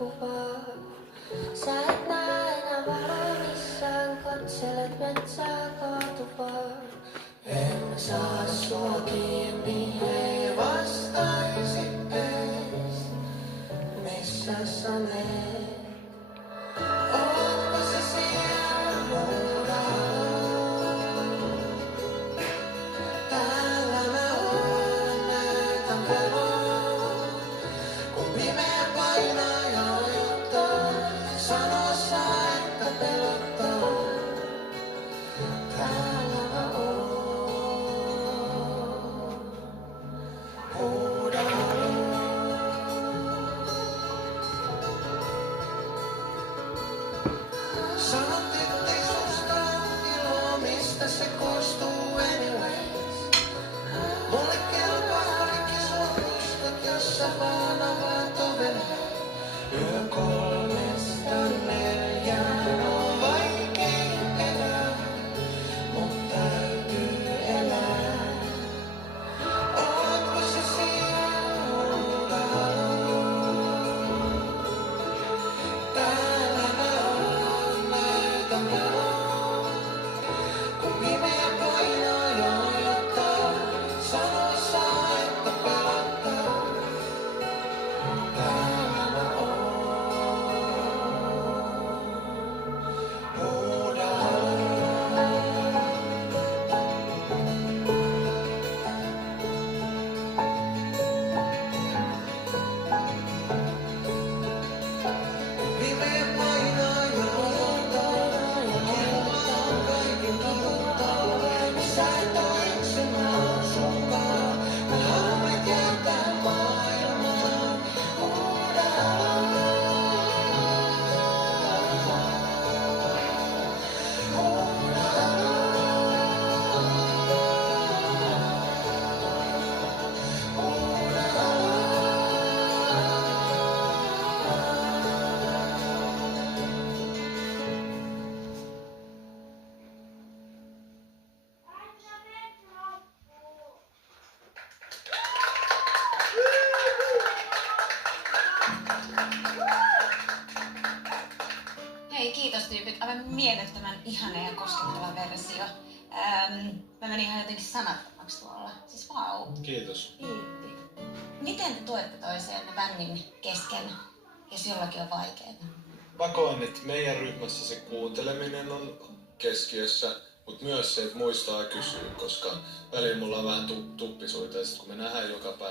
kuvaa. Sä et näe enää valoa missään, katselet metsää kaatuvaa. En saa sua kiinni, ei vastaisi ees. Missä sä meet? Ootko sä siellä muuralla? Täällä mä oon, näytän pelon. Kun pimeä painaa ja ojottaa, sano sä, että pelottaa. Täällä mä oon, huudalla. Sanot, ettei susta oo iloa, mistä se koostuu anyways. Mulle kelpaa kaikki sun mustat, jos sä vaan avaat oven. Yö 3–4 on vaikein elää, mut täytyy elää. Ootko sä siellä muuralla? Täällä mä oon, näytän pelon. Kun pimeä painaa ja ojottaa, sano sä, että pelottaa. Täällä mä oon, huudalla. Pimeä painaa ja ojottaa, ilma on kaikin totuttaa. Sä et oo yksin, mä oon sunkaan. Me haluamme kiertää maailmaa. Hei, kiitos tyypit. Aivan mielettömän ihana ja koskettava versio. Mä menin ihan jotenkin sanattomaksi tuolla. Siis vau. Kiitos. Kiitti. Miten te tuette toisianne bändin kesken, jos jollakin on vaikeeta? Mä koen, että meidän ryhmässä se kuunteleminen on keskiössä, mutta myös se, että muistaa kysyä, koska välillä mulla on vähän tuppisuita ja sit kun me nähdään joka päivä,